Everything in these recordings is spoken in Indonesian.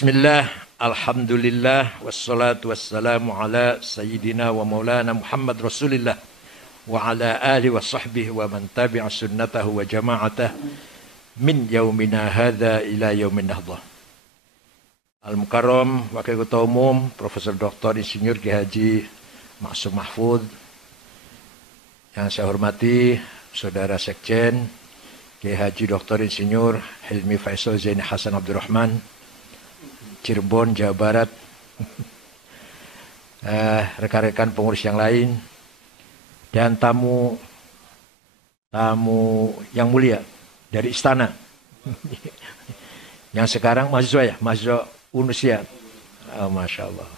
Bismillah, alhamdulillah, wassalatu wassalamu ala sayyidina wa maulana Muhammad Rasulillah wa ala alihi wa sahbihi wa man tabi'a sunnatahu wa jama'atah min yaumina hadha ila yaumin nahdah. Al-Mukarram Wakil Ketua Umum Profesor Dr. Insinyur Ki Haji Ma'sum Mahfud, yang saya hormati Saudara Sekjen Ki Haji Dr. Insinyur Hilmi Faisal Zaini Hasan Abdurrahman, Cirebon, Jawa Barat, rekan-rekan pengurus yang lain, dan tamu yang mulia dari istana, yang sekarang mahasiswa mahasiswa Unusia, Masya Allah,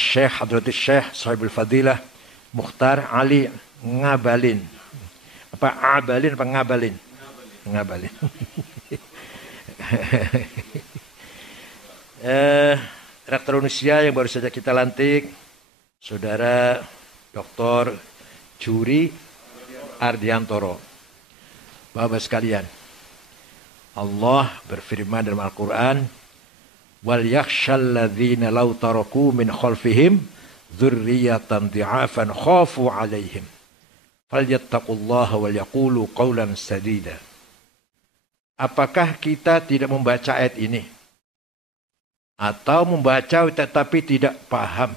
Syekh Hadratus Syekh Sahibul Fadilah Mukhtar Ali Ngabalin, Ngabalin. Rektor Unusia yang baru saja kita lantik, Saudara Dr. Juri Ardiantoro. Bapak sekalian, Allah berfirman dalam Al-Quran, wal yakhshal ladzina law taraku min khalfihim dzurriyyatan dhi'afan khafu 'alaihim falyattaqullaha wal yaqulu qawlan sadida. Apakah kita tidak membaca ayat ini? Atau membaca tetapi tidak paham,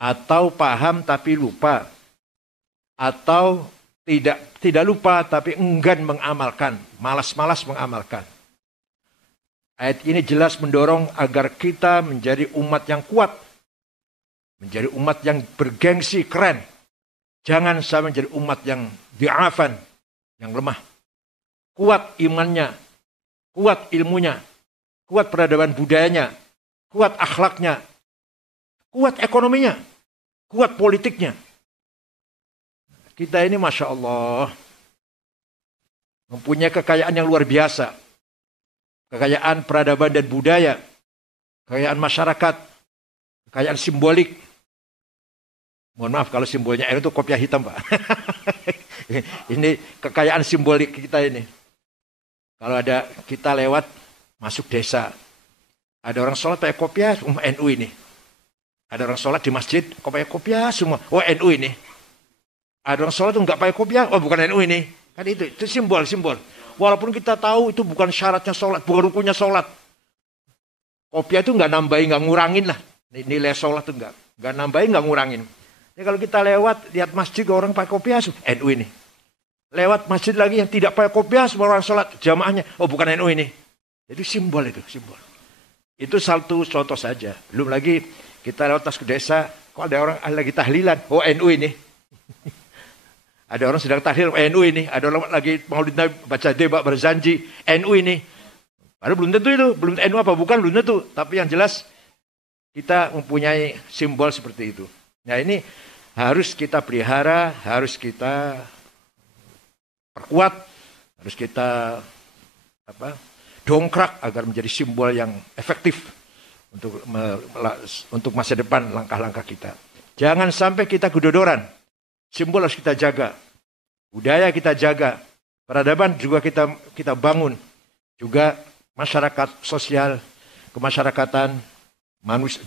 atau paham tapi lupa, atau tidak lupa tapi enggan mengamalkan, malas-malas mengamalkan. Ayat ini jelas mendorong agar kita menjadi umat yang kuat, menjadi umat yang bergengsi, keren. Jangan sampai menjadi umat yang di'afan, yang lemah. Kuat imannya, kuat ilmunya, kuat peradaban budayanya, kuat akhlaknya, kuat ekonominya, kuat politiknya. Kita ini Masya Allah mempunyai kekayaan yang luar biasa. Kekayaan peradaban dan budaya, kekayaan masyarakat, kekayaan simbolik. Mohon maaf kalau simbolnya air itu kopiah hitam, Pak. Ini kekayaan simbolik kita ini. Kalau ada kita lewat masuk desa, ada orang sholat pakai kopiah, NU ini. Ada orang sholat di masjid, pakai kopiah semua, NU ini. Ada orang sholat itu nggak pakai kopiah, bukan NU ini. Kan itu simbol. Walaupun kita tahu itu bukan syaratnya sholat, bukan rukunnya sholat. Kopiah itu nggak nambahin, nggak ngurangin lah. Nilai sholat itu nggak nambahin, nggak ngurangin. Ya, kalau kita lewat, lihat masjid orang pakai kopiah, NU ini. Lewat masjid lagi yang tidak pakai kopiah, semua orang sholat, jamaahnya, bukan NU ini. Jadi simbol. Itu satu contoh saja. Belum lagi kita lewat ke desa, kok ada orang lagi tahlilan, NU ini. Ada orang sedang tahlil, NU ini. Ada orang lagi maulid Nabi, baca debak berzanji, NU ini. Padahal belum tentu itu, belum NU apa bukan, belum tentu. Tapi yang jelas kita mempunyai simbol seperti itu. Nah ini harus kita pelihara, harus kita perkuat, harus kita dongkrak agar menjadi simbol yang efektif untuk masa depan langkah-langkah kita. Jangan sampai kita kedodoran. Simbol harus kita jaga. Budaya kita jaga. Peradaban juga kita bangun. Juga masyarakat sosial, kemasyarakatan, manusia,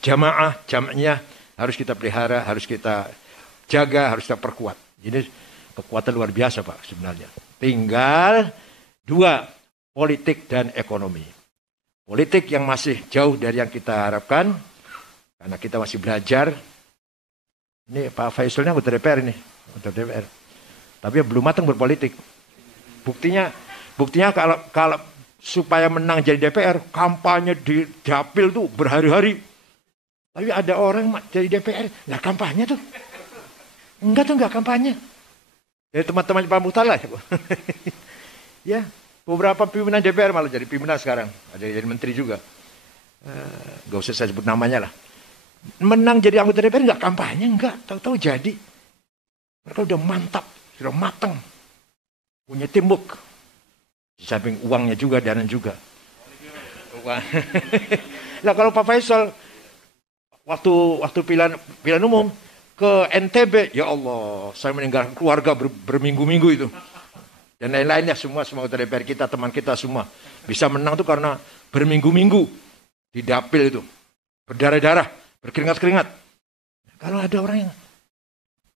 jama'nya harus kita pelihara, harus kita jaga, harus kita perkuat. Ini kekuatan luar biasa, Pak, sebenarnya. Tinggal dua, politik dan ekonomi. Politik yang masih jauh dari yang kita harapkan, karena kita masih belajar. Ini Pak Faisalnya anggota DPR ini, anggota DPR. Tapi belum matang berpolitik. Buktinya kalau supaya menang jadi DPR, kampanye di dapil tuh berhari-hari. Tapi ada orang jadi DPR, nggak kampanye tuh. Enggak kampanye. Dari teman-teman Pak Muhtala. Ya, beberapa pimpinan DPR malah jadi pimpinan sekarang. Ada jadi menteri juga. Gak usah saya sebut namanya lah. Menang jadi anggota DPR nggak kampanye, enggak. Tahu-tahu jadi. Mereka udah mantap, sudah matang. Punya teamwork. Di samping uangnya juga, dana juga. Nah kalau Pak Faisal waktu pilihan umum ke NTB, ya Allah, saya meninggalkan keluarga berminggu-minggu itu. Dan lain-lainnya semua anggota DPR kita, teman kita semua. Bisa menang tuh karena berminggu-minggu di dapil itu, berdarah-darah, berkeringat-keringat. Kalau ada orang yang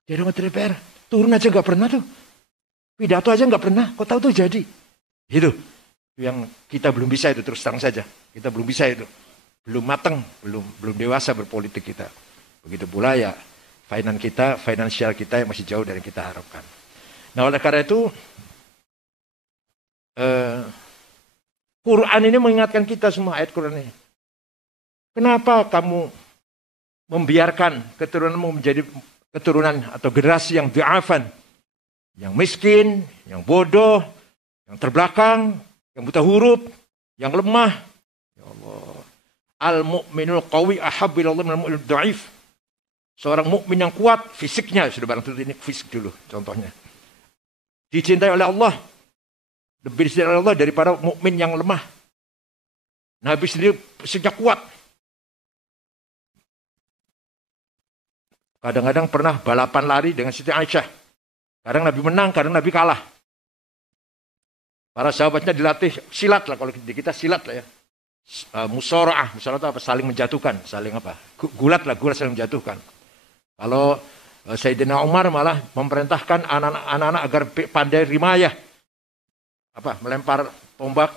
jadi anggota DPR, turun aja nggak pernah tuh. Pidato aja nggak pernah, kok tahu tuh jadi. Itu yang kita belum bisa itu, terus terang saja. Kita belum bisa itu. Belum matang, belum dewasa berpolitik kita. Begitu pula ya finansial kita yang masih jauh dari yang kita harapkan. Nah, oleh karena itu Quran ini mengingatkan kita semua, ayat Quran ini. Kenapa kamu membiarkan keturunanmu menjadi keturunan atau generasi yang du'afan, yang miskin, yang bodoh, yang terbelakang, yang buta huruf, yang lemah. Ya Allah. Al-mu'minul qawi ahabbu ilallah minal mu'minul dha'if. Seorang mukmin yang kuat fisiknya, sudah barang tentu ini fisik dulu contohnya. Dicintai oleh Allah. Lebih dicintai oleh Allah daripada mukmin yang lemah. Nabi sendiri fisiknya kuat. Kadang-kadang pernah balapan lari dengan Siti Aisyah. Kadang Nabi menang, kadang Nabi kalah. Para sahabatnya dilatih silat lah, kalau di kita silat lah ya. Musara'ah, musara'ah itu apa? Saling menjatuhkan, saling apa? Gulat saling menjatuhkan. Kalau Sayyidina Umar malah memerintahkan anak-anak agar pandai rimayah. Melempar tombak,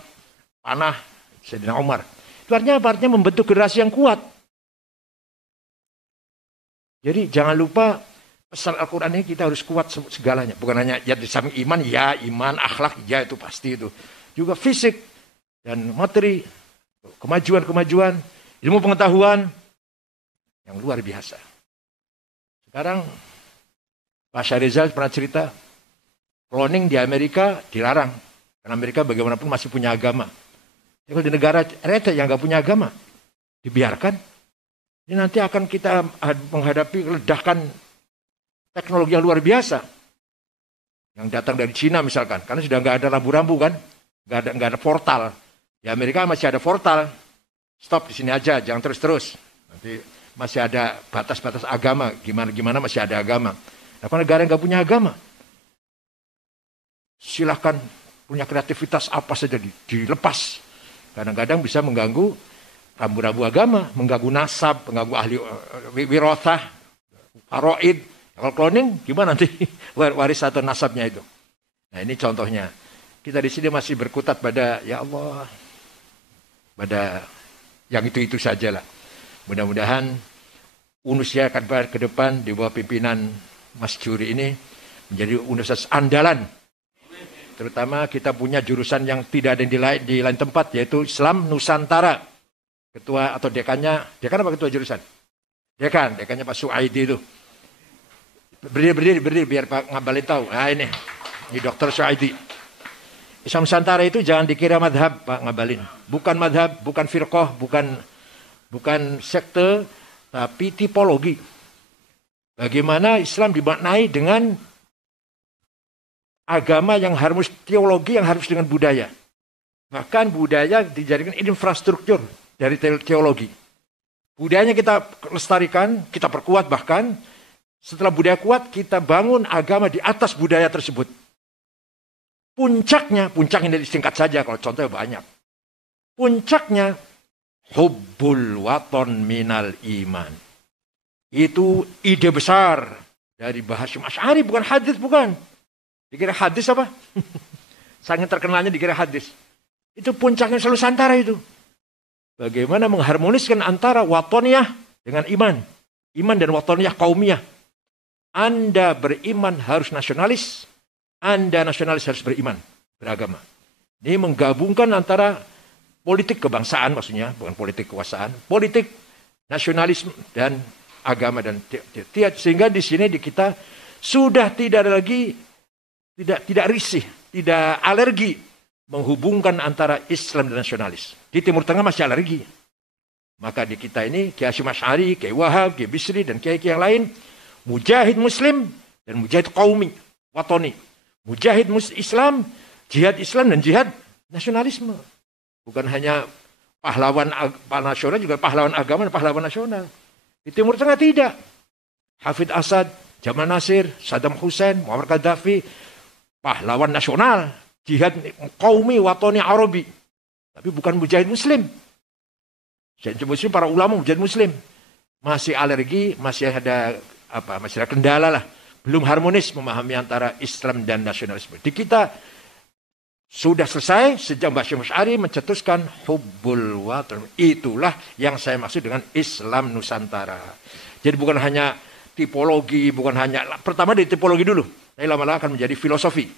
panah, Sayyidina Umar. Itu artinya membentuk generasi yang kuat. Jadi jangan lupa pesan Al-Quran ini kita harus kuat segalanya. Bukan hanya ya di samping iman, ya iman, akhlak, ya itu pasti itu. Juga fisik dan materi, kemajuan, ilmu pengetahuan yang luar biasa. Sekarang Pak Syahrizal pernah cerita, cloning di Amerika dilarang. Karena Amerika bagaimanapun masih punya agama. Kalau di negara receh yang nggak punya agama, dibiarkan. Ini nanti akan kita menghadapi ledakan teknologi yang luar biasa. Yang datang dari Cina misalkan. Karena sudah nggak ada rambu-rambu kan. Nggak ada portal. Di Amerika masih ada portal. Stop di sini aja, jangan terus-terus. Nanti masih ada batas-batas agama. Gimana masih ada agama. Nah, kalau negara yang nggak punya agama, silahkan punya kreativitas apa saja dilepas. Kadang-kadang bisa mengganggu rambu-rambu agama, mengganggu nasab, mengganggu ahli wirathah, faraid. Kalau cloning gimana nanti waris atau nasabnya itu? Nah, ini contohnya. Kita di sini masih berkutat pada ya Allah, pada yang itu saja lah. Mudah-mudahan UNUS akan ke depan di bawah pimpinan Mas Juri ini menjadi universitas andalan. Terutama kita punya jurusan yang tidak ada di lain tempat, yaitu Islam Nusantara. Ketua atau dekan apa ketua jurusan? Dekannya Pak Suaidi itu. Berdiri biar Pak Ngabalin tahu. Nah ini Dr. Suaidi. Islam Nusantara itu jangan dikira madhab Pak Ngabalin. Bukan madhab, bukan firqah, bukan sekte, tapi tipologi. Bagaimana Islam dimaknai dengan agama yang harus, teologi yang harus dengan budaya. Bahkan budaya dijadikan infrastruktur dari teologi. Budayanya kita lestarikan, kita perkuat bahkan. Setelah budaya kuat, kita bangun agama di atas budaya tersebut. Puncak ini disingkat saja, kalau contohnya banyak. Puncaknya, hubbul waton minal iman. Itu ide besar dari Hasyim Asy'ari, bukan hadis, bukan. Dikira hadis apa? Saking terkenalnya dikira hadis. Itu puncaknya selalu Nusantara itu. Bagaimana mengharmoniskan antara watoniyah dengan iman. Iman dan watoniyah kaumiyah. Anda beriman harus nasionalis. Anda nasionalis harus beriman, beragama. Ini menggabungkan antara politik kebangsaan maksudnya, bukan politik kekuasaan. Politik nasionalisme dan agama dan sehingga di sini di kita sudah tidak ada lagi tidak risih, tidak alergi menghubungkan antara Islam dan nasionalis. Di Timur Tengah masih alergi. Maka di kita ini Kiai Hasyim Asy'ari, Kiai Wahab, Kiai Bisri dan kiai yang lain mujahid muslim dan mujahid qaumi, watoni. Mujahid Islam, jihad Islam dan jihad nasionalisme. Bukan hanya pahlawan nasional, juga pahlawan agama dan pahlawan nasional. Di Timur Tengah tidak. Hafid Asad, Jamal Nasir, Saddam Hussein, Muammar Gaddafi, pahlawan nasional, jihad qaumi, watoni, Arabi. Tapi bukan mujahid muslim. Muslim, para ulama jadi Muslim masih alergi, masih ada masih ada kendala lah, belum harmonis memahami antara Islam dan nasionalisme. Di kita sudah selesai sejak Mbak Syekh Asy'ari mencetuskan hubbul watan. Itulah yang saya maksud dengan Islam Nusantara. Jadi bukan hanya tipologi, bukan hanya pertama dari tipologi dulu, tapi lama-lama akan menjadi filosofi.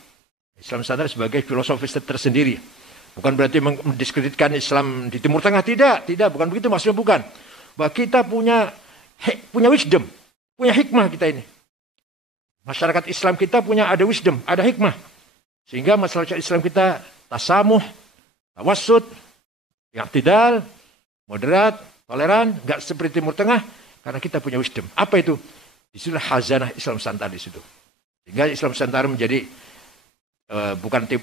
Islam Nusantara sebagai filosofi tersendiri. Bukan berarti mendiskreditkan Islam di Timur Tengah, tidak, bukan begitu maksudnya, bukan. Bahwa kita punya wisdom, punya hikmah kita ini. Masyarakat Islam kita ada wisdom, ada hikmah. Sehingga masyarakat Islam kita tasamuh, tawassut, i'tidal, moderat, toleran, enggak seperti Timur Tengah karena kita punya wisdom. Apa itu? Disitulah khazanah Islam Nusantara di situ. Sehingga Islam Nusantara menjadi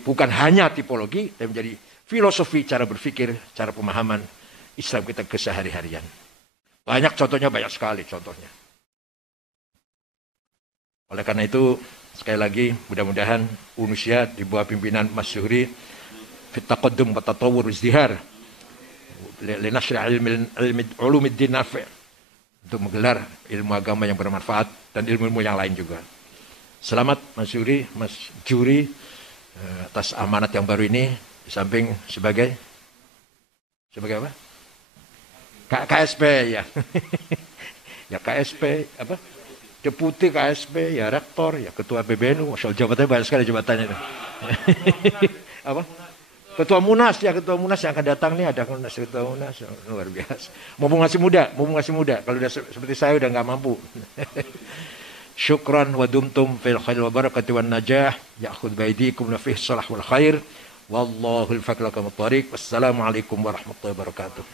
bukan hanya tipologi, tapi menjadi filosofi cara berpikir, cara pemahaman Islam kita kesehari-harian. Banyak contohnya, banyak sekali contohnya. Oleh karena itu, sekali lagi, mudah-mudahan Unusia di bawah pimpinan Mas Zuhri fit taqaddum wa tatawwur izdihar li nashr ulumuddin nafi' untuk menggelar ilmu agama yang bermanfaat dan ilmu-ilmu yang lain juga. Selamat Mas Zuhri, Mas Juri atas amanat yang baru ini, di samping sebagai apa? KSP ya. Ya KSP apa? Deputi KSP, ya rektor, ya ketua PBNU, soal jabatannya banyak sekali jabatannya itu. Apa? Ketua Munas yang akan datang nih, ada ketua Munas, luar biasa. Mumpung masih muda, kalau udah seperti saya udah nggak mampu. Syukran wa dumtum fil khair wa barakati wan najah, ya'khudh baidikum nafih salah wal khair, wallahul faqr lakum at-tariq. Wassalamualaikum warahmatullahi wabarakatuh.